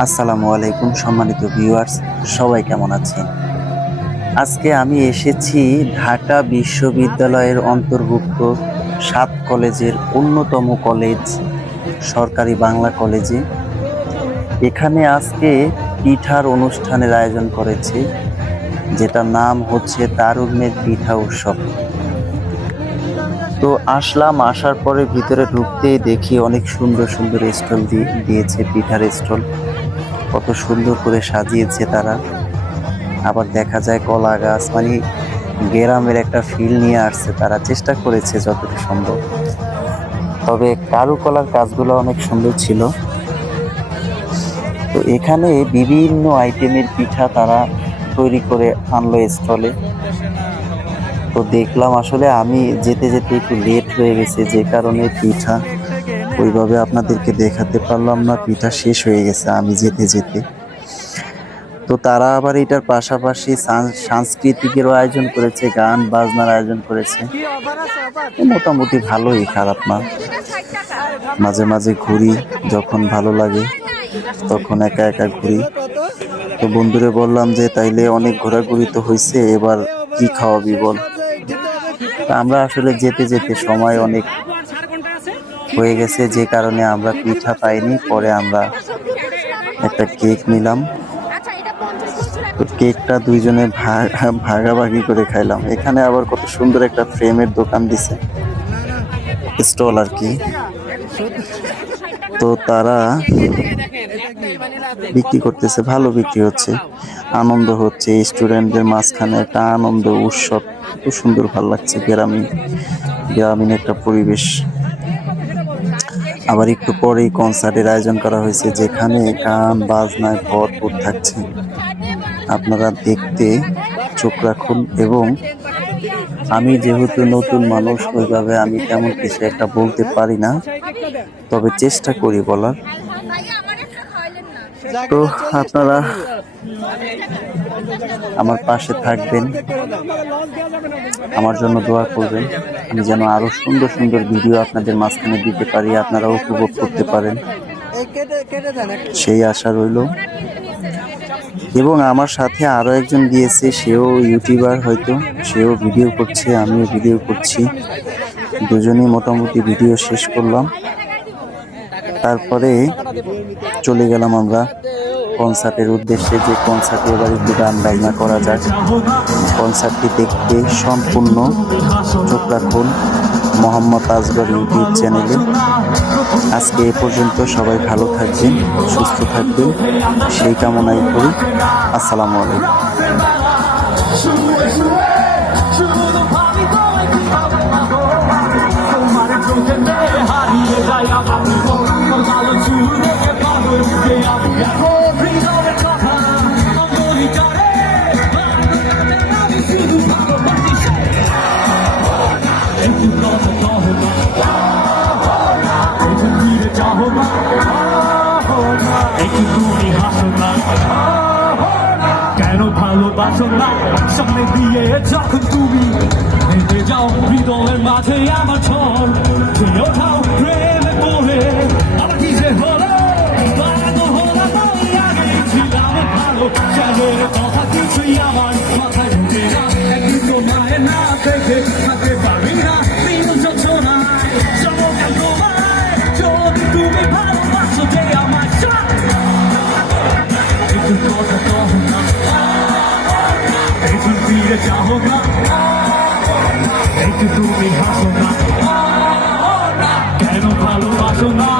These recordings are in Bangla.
আসসালামু আলাইকুম সম্মানিত ভিউয়ার্স, সবাই কেমন আছেন? আজকে আমি এসেছি ঢাকা বিশ্ববিদ্যালয়ের অন্তর্ভুক্ত ৭ কলেজের অন্যতম কলেজ সরকারি বাংলা কলেজে। এখানে আজকে পিঠার অনুষ্ঠানের আয়োজন করেছে, যেটার নাম হচ্ছে তারুণ্যের পিঠা উৎসব। তো আসলাম, আসার পরে ভিতরে ঢুকতেই দেখি অনেক সুন্দর সুন্দর স্টল দিয়েছে, পিঠার স্টল। কত সুন্দর করে সাজিয়েছে তারা। আবার দেখা যায় কলা গাছ, মানে গ্রামের একটা ফিল নিয়ে আসছে তারা, চেষ্টা করেছে যতটুকু সম্ভব। তবে কারুকলার কাজগুলো অনেক সুন্দর ছিল। তো এখানে বিভিন্ন আইটেমের পিঠা তারা তৈরি করে আনলো স্টলে। তো দেখলাম, আসলে আমি যেতে যেতে একটু লেট হয়ে গেছে, যে কারণে পিঠা ওইভাবে আপনাদেরকে দেখাতে পারলাম না। পিঠা শেষ হয়ে গেছে আমি যেতে যেতে। তো তারা আবার এটার পাশাপাশি সাংস্কৃতিকেরও আয়োজন করেছে, গান বাজনার আয়োজন করেছে। মোটামুটি ভালোই, খারাপ না। মাঝে মাঝে ঘুরি, যখন ভালো লাগে তখন একা একা ঘুরি। তো বন্ধুরে বললাম যে তাইলে অনেক ঘোরাঘুরি তো হয়েছে, এবার কি খাওয়াবি বল। আমরা আসলে যেতে যেতে সময় অনেক হয়ে গেছে, যে কারণে আমরা পিঠা পাইনি। পরে আমরা একটা কেক নিলাম। তো কেকটা দুইজনে ভাগাভাগি করে খাইলাম। এখানে আবার কত সুন্দর একটা ফ্রেমের দোকান দিছে, স্টল আর কি। তো তারা বিক্রি করতেছে, ভালো বিক্রি হচ্ছে, আনন্দ হচ্ছে। স্টুডেন্টদের মাঝখানে একটা আনন্দ উৎসব, খুব সুন্দর, ভালো লাগছে। গ্রামীণ একটা পরিবেশ। আবার একটু পরেই কনসার্টের আয়োজন করা হয়েছে, যেখানে গান বাজনায় ভরপুর থাকছে। আপনারা দেখতে চোখ রাখুন। এবং আমি যেহেতু নতুন মানুষ, ওইভাবে আমি তেমন কিছু একটা বলতে পারি না, তবে চেষ্টা করি বলার। তো আপনারা আমার পাশে থাকবেন, আমার জন্য দোয়া করবেন, আমি যেন আরো সুন্দর সুন্দর ভিডিও আপনাদের মাঝখানে দিতে পারি, আপনারা উপভোগ করতে পারেন, সেই আশা রইল। এবং আমার সাথে আরো একজন গিয়েছে, সেও ইউটিউবার, হয়তো সেও ভিডিও করছে, আমিও ভিডিও করছি। দুজনেই মোটামুটি ভিডিও শেষ করলাম, তারপরে চলে গেলাম আমরা কনসার্টের উদ্দেশ্যে, যে কনসার্টে এবার একটু গান বাজনা করা যায়। কনসার্টটি দেখতে সম্পূর্ণ চোখ রাখুন মোহাম্মদ আসগর ইউটিউব চ্যানেলে। আজকে এ পর্যন্ত, সবাই ভালো থাকবেন, সুস্থ থাকবেন, সেই কামনাই করি। আসসালামু আলাইকুম। কেন ভালোবাসো না সামনে দিয়ে যখন তুমি হেঁটে যাও, হৃদয়ের মাঝে আমার ঝড় তুই ওঠাও প্রেমে পড়ে। আমার কি যে হলো, পাগল হলাম, আমি আগে ছিলাম ভালো। চাঁদের কথা কিছুই আমার মাথায় ঢুকে না, একদিন তো মায়ের না দেখে থাকতে পারি না। দিন যোজনায় চমকাল তোমায়, যদি তুমি ভালোবাসো যে আমার একটু কথা কহ না, একটু ফিরে যাও না, একটু তুমি হাসো না, কেন ভালোবাসো না।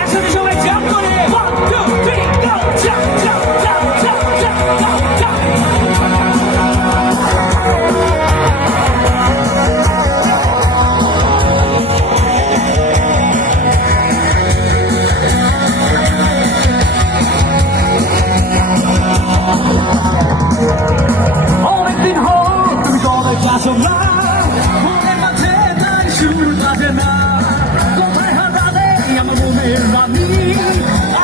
একসাথে সবাই জাম্প করে 1 2 3 go jump jump jump jump jump jump. অনেকদিন হল তুমি কলেজ আসো না, মনের মাঝে তাই সুর বাজে না। কোথায় হারালে আমার মনের রানী,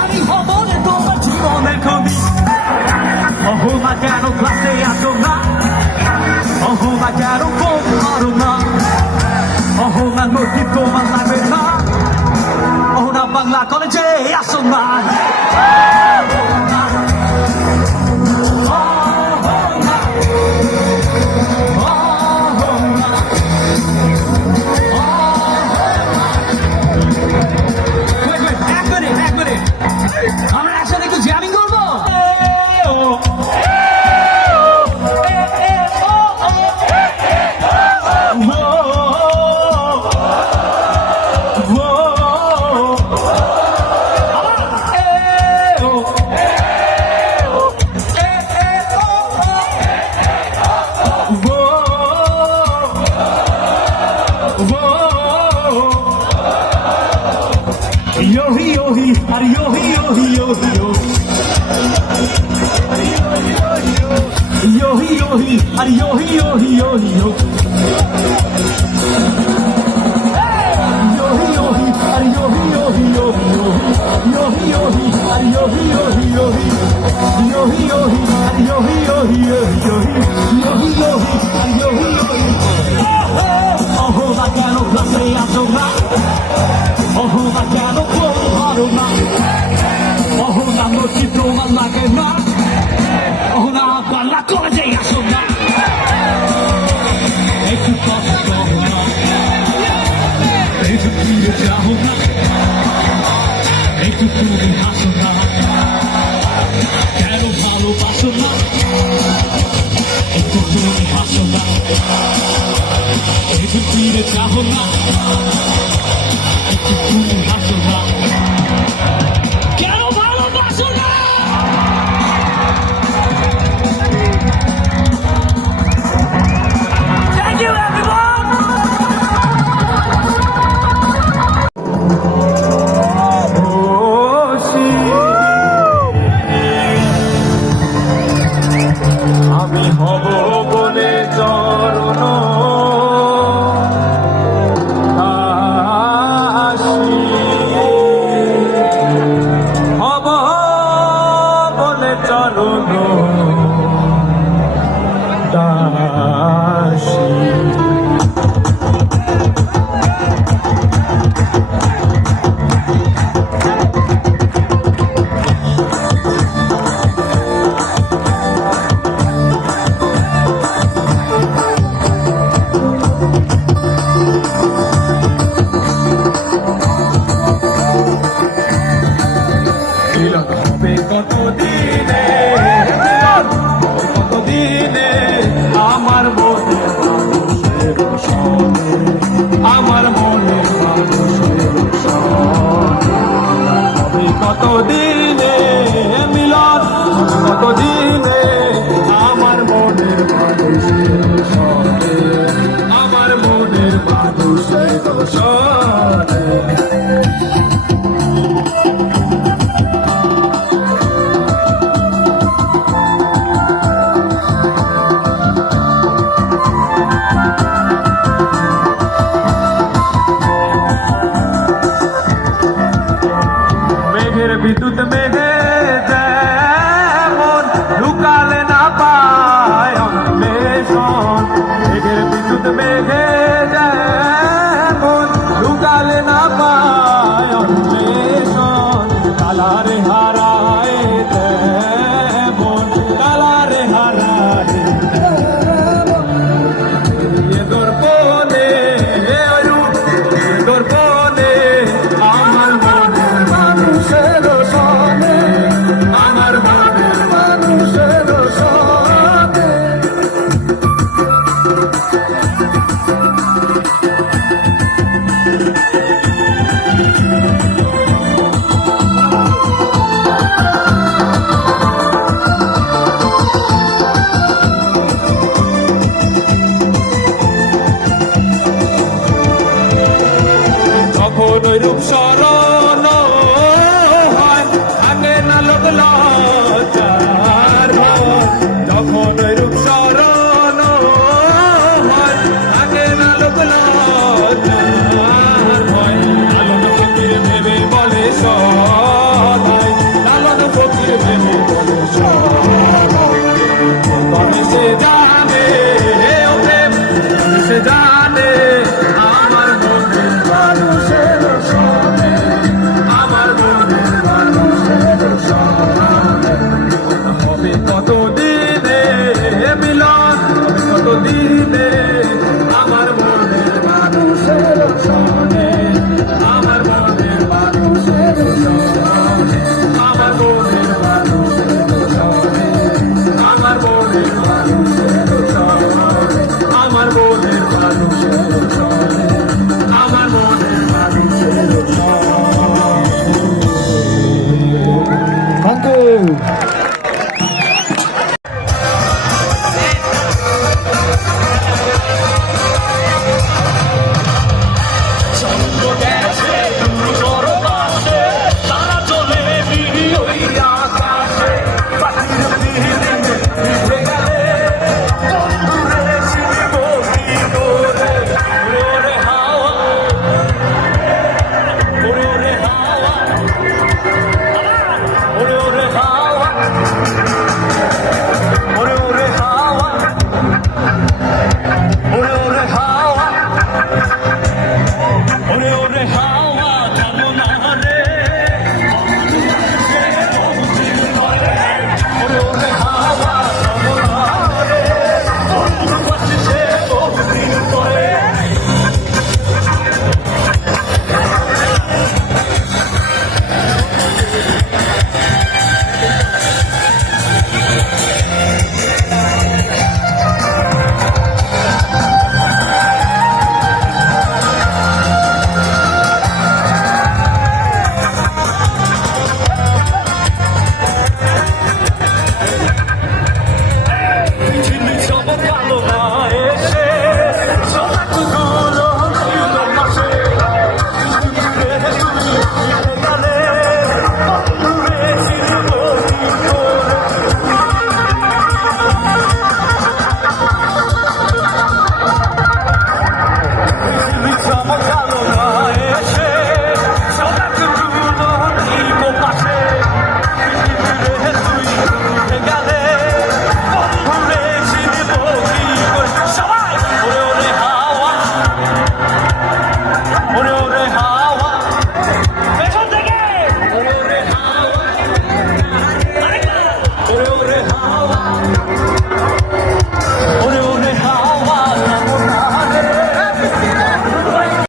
আমি হব না তোমার জীবনের খনি। অহো না কেন ক্লাসে আসো না, অহো না কেন ফোন করো না, অহো না নদী তোমার লাগবে না, অহো না কলেজে আসো না আমরা একসাথে একটু জ্যামিং করবো Yohi yohi, are yohi yohi yohi yohi yohi, are yohi yohi yohi yohi yohi, are yohi yohi yohi yohi yohi, are yohi yohi yohi yohi yohi, are yohi yohi yohi yohi yohi, are yohi yohi. Oh, la cano clase asoma. Oh, la cano haruma. Oh, la mojito malagema. Oh, la balla colle asoma. Ektu kosto hona. Ektu pire jahona. Ektu tumi hasona. Kero bhalobaso na. Ektu tumi hasona. Ektu pire jahona. Ektu tumi hasona. Kero bhalobaso na. Thank you, everyone. আমি হব বলে চরণ দাসী হব বলে চরণ দাসী হবে কতদিনে কতদিনে আমার মনে মানুষের সনে আমার মনে মানুষের সনে হবে কতদিনে মিলন কতদিনে আমার মনের মানুষের সনে আমার মনের মানুষের সনে বিদ্যুৎ মেঘে যেমন লুকালে না পায় অন্বেষণ মেঘের বিদ্যুৎ মেঘে যেমন লুকালে না পায় অন্বেষণ কালারে হারায় তেমন কালারে হারায় দর্পণে দর্পণে আমার মনের মানুষের সনে আমার মনের মানুষের সনে যখন ওই রূপ স্মরণ হয় আগে না লোক লজ্জার যখন